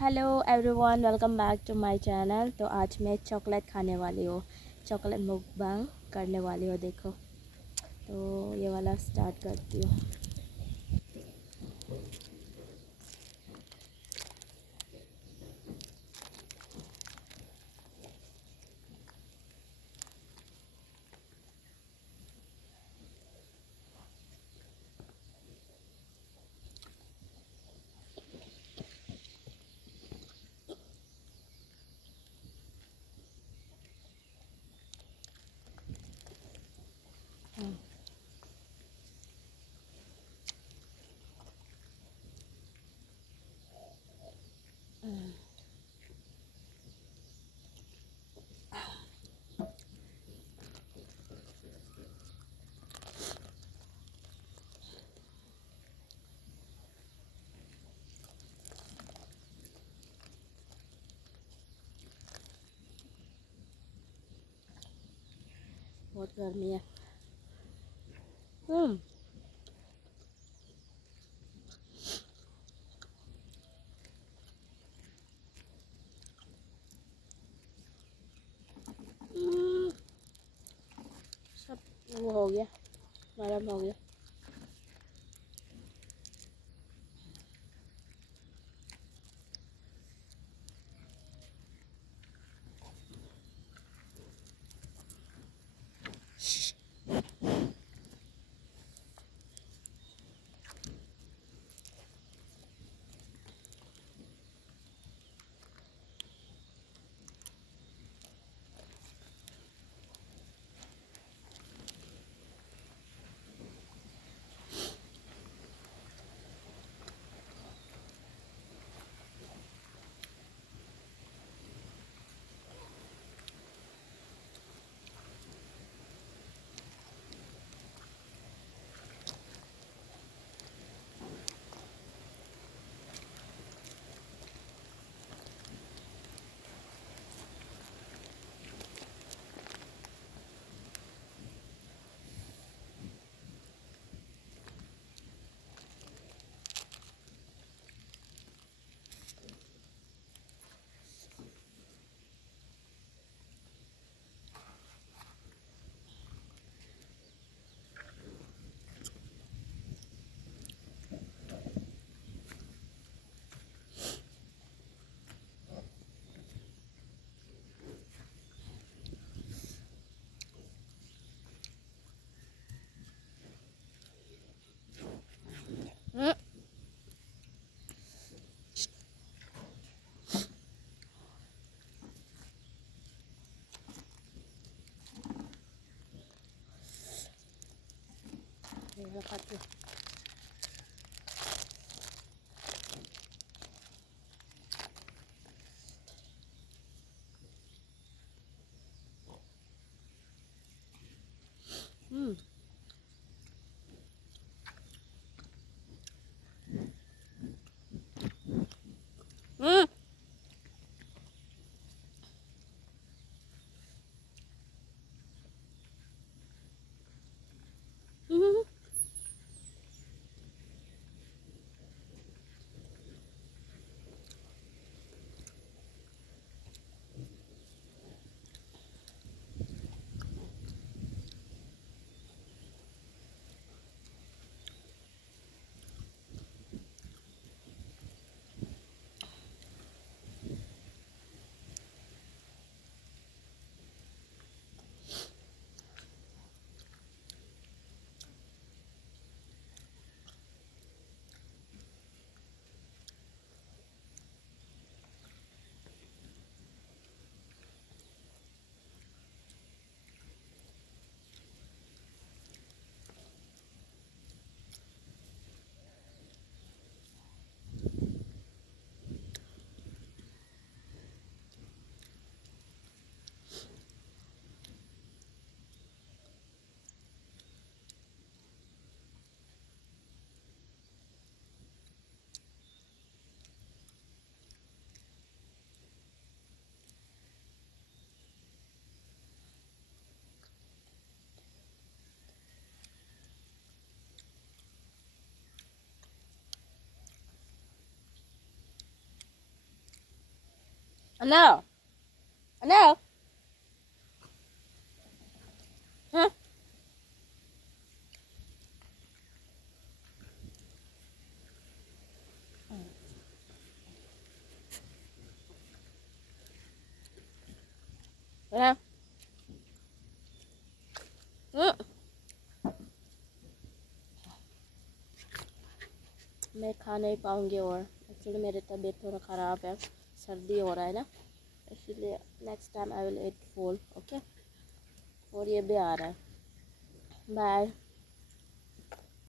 Hello everyone, welcome back to my channel. तो आज मैं चॉकलेट खाने वाली हूँ, चॉकलेट मुकबांग करने वाली हूँ। देखो, तो ये वाला स्टार्ट करती हूँ। बहुत गर्मी है। हम्म हम्म, सब वो हो गया, नरम हो गया। हम्म, ये वाला खाती हूँ। हम्म हम्म हम्म अनाव अनाव हाँ हाँ हम्म, मैं खा नहीं पाऊँगी और एक्चुअली मेरी तबीयत थोड़ा ख़राब है, सर्दी हो रहा है ना, इसलिए next time I will eat full. Okay, और ये भी आ रहा है। बाय।